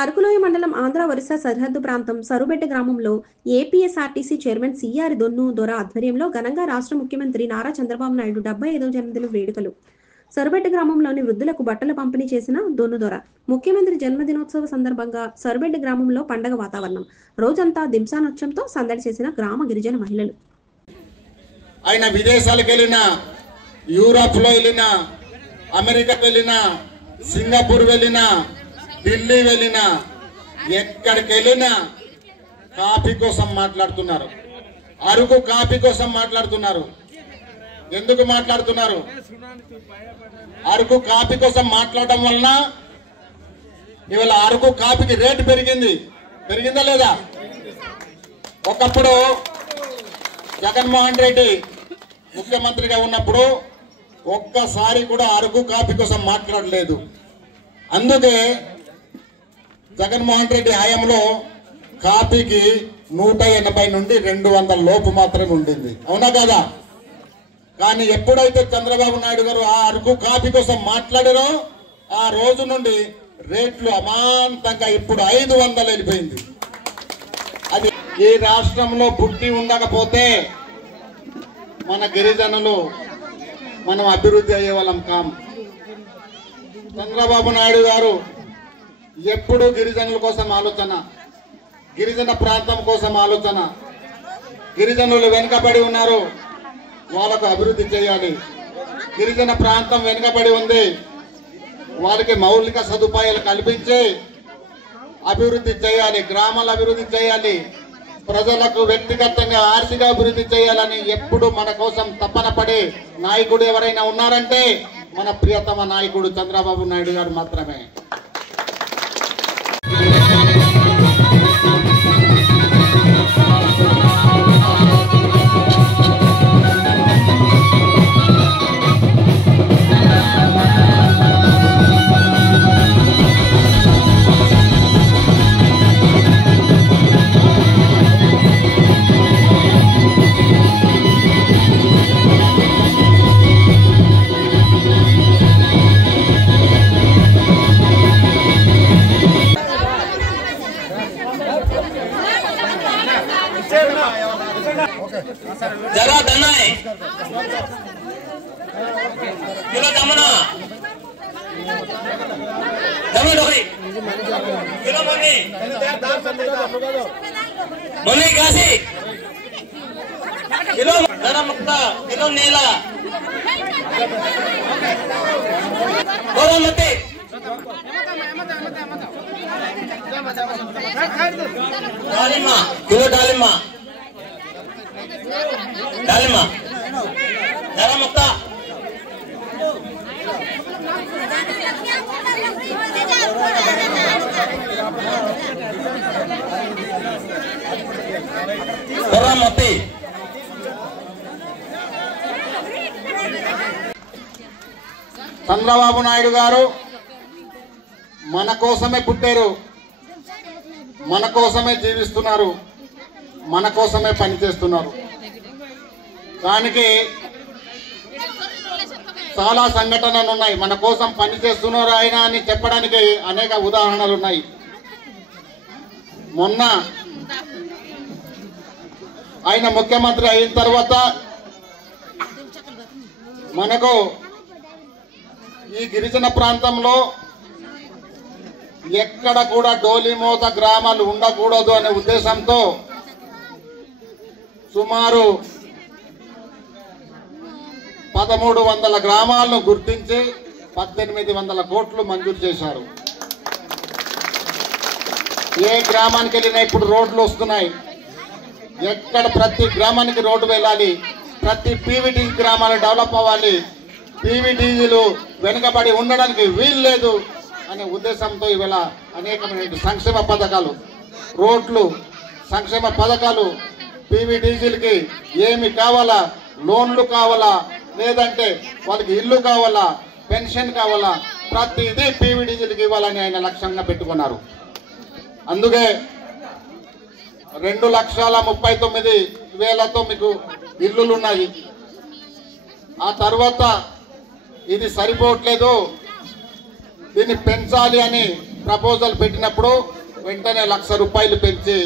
అరకులోయ మండలం ఆంధ్ర ఒరిస్సా సరిహద్దు ప్రాంతం సరుబెట్ట గ్రామంలో ఏపీఎస్ఆర్టీసీ చైర్మన్ సిఆర్ దొన్ను దొర ఆధ్వర్యంలో ఘనంగా రాష్ట్ర ముఖ్యమంత్రి నారా చంద్రబాబు నాయుడు 75వ జన్మదిన వేడుకలు. సరుబెట్ట గ్రామంలోని వృద్ధులకు బట్టలు పంపిణీ చేసిన దొన్ను దొర. ముఖ్యమంత్రి జన్మదినోత్సవ సందర్భంగా సరుబెట్ట గ్రామంలో పండగ వాతావరణం. రోజంతా దింసా నృత్యంతో సందడి చేసిన గ్రామ గిరిజన మహిళలు. ఆయన విదేశాలకు వెళ్ళినా, యూరోప్లో వెళ్ళినా, అమెరికా వెళ్ళినా, సింగపూర్ వెళ్ళినా, ఢిల్లీ వెళ్ళినా, ఎక్కడికి వెళ్ళినా కాఫీ కోసం మాట్లాడుతున్నారు. అరకు కాఫీ కోసం మాట్లాడుతున్నారు. ఎందుకు మాట్లాడుతున్నారు? అరకు కాఫీ కోసం మాట్లాడడం వలన ఇవాళ అరకు కాఫీకి రేటు పెరిగిందా లేదా? ఒకప్పుడు జగన్మోహన్ రెడ్డి ముఖ్యమంత్రిగా ఉన్నప్పుడు ఒక్కసారి కూడా అరకు కాఫీ కోసం మాట్లాడలేదు. అందుకే జగన్మోహన్ రెడ్డి హయాంలో కాఫీకి 180 నుండి 200 లోపు మాత్రమే ఉండింది. అవునా కదా? కానీ ఎప్పుడైతే చంద్రబాబు నాయుడు గారు ఆ అరకు కాఫీ కోసం మాట్లాడారో ఆ రోజు నుండి రేట్లు అమాంతంగా ఇప్పుడు 500 వెళ్ళిపోయింది. అది ఈ రాష్ట్రంలో పుట్టి ఉండకపోతే మన గిరిజనులు మనం అభివృద్ధి అయ్యే వాళ్ళం కాం. చంద్రబాబు నాయుడు గారు ఎప్పుడు గిరిజనుల కోసం ఆలోచన, గిరిజన ప్రాంతం కోసం ఆలోచన. గిరిజనులు వెనుకబడి ఉన్నారు, వాళ్ళకు అభివృద్ధి చేయాలి. గిరిజన ప్రాంతం వెనుకబడి ఉంది, వాళ్ళకి మౌలిక సదుపాయాలు కల్పించి అభివృద్ధి చేయాలి, గ్రామాల అభివృద్ధి చేయాలి, ప్రజలకు వ్యక్తిగతంగా ఆర్థిక అభివృద్ధి చేయాలని ఎప్పుడు మన కోసం తపన పడే నాయకుడు ఎవరైనా ఉన్నారంటే మన ప్రియతమ నాయకుడు చంద్రబాబు నాయుడు గారు మాత్రమే. जरा दना है किलो दमना दमे डोरी किलो मनी मनी कासी किलो दरा मुक्ता किलो नीला गोरमती डालिमा किलो डालिमा डालिमा जरा मुक्ता गोरमती చంద్రబాబు నాయుడు గారు మన కోసమే పుట్టారు, మన కోసమే జీవిస్తున్నారు, మన కోసమే పనిచేస్తున్నారు. దానికి చాలా సంఘటనలు ఉన్నాయి. మన కోసం పనిచేస్తున్నారు ఆయన అని చెప్పడానికి అనేక ఉదాహరణలు ఉన్నాయి. మొన్న ఆయన ముఖ్యమంత్రి అయిన తర్వాత మనకు ఈ గిరిజన ప్రాంతంలో ఎక్కడ కూడా డోలిమోత గ్రామాలు ఉండకూడదు అనే ఉద్దేశంతో సుమారు 1300 గ్రామాలను గుర్తించి 1800 కోట్లు మంజూరు చేశారు. ఏ గ్రామానికి వెళ్ళినా ఇప్పుడు రోడ్లు వస్తున్నాయి. ఎక్కడ ప్రతి గ్రామానికి రోడ్డు వెళ్ళాలి, ప్రతి పీవీటీ గ్రామాలు డెవలప్ అవ్వాలి, పీవీటీలు వెనుకబడి ఉండడానికి వీలు లేదు అనే ఉద్దేశంతో ఇవాళ అనేకమైన సంక్షేమ పథకాలు, రోడ్లు, సంక్షేమ పథకాలు, పీవీటీజీలకి ఏమి కావాలా, లోన్లు కావాలా, లేదంటే వాళ్ళకి ఇల్లు కావాలా, పెన్షన్ కావాలా, ప్రతిదీ పీవీటీజీలకి ఇవ్వాలని ఆయన లక్ష్యంగా పెట్టుకున్నారు. అందుకే 2,39,000తో మీకు ఇల్లులు ఉన్నాయి. ఆ తర్వాత ఇది సరిపోవట్లేదు, దీన్ని పెంచాలి అని ప్రపోజల్ పెట్టినప్పుడు వెంటనే 1,00,000 రూపాయలు పెంచి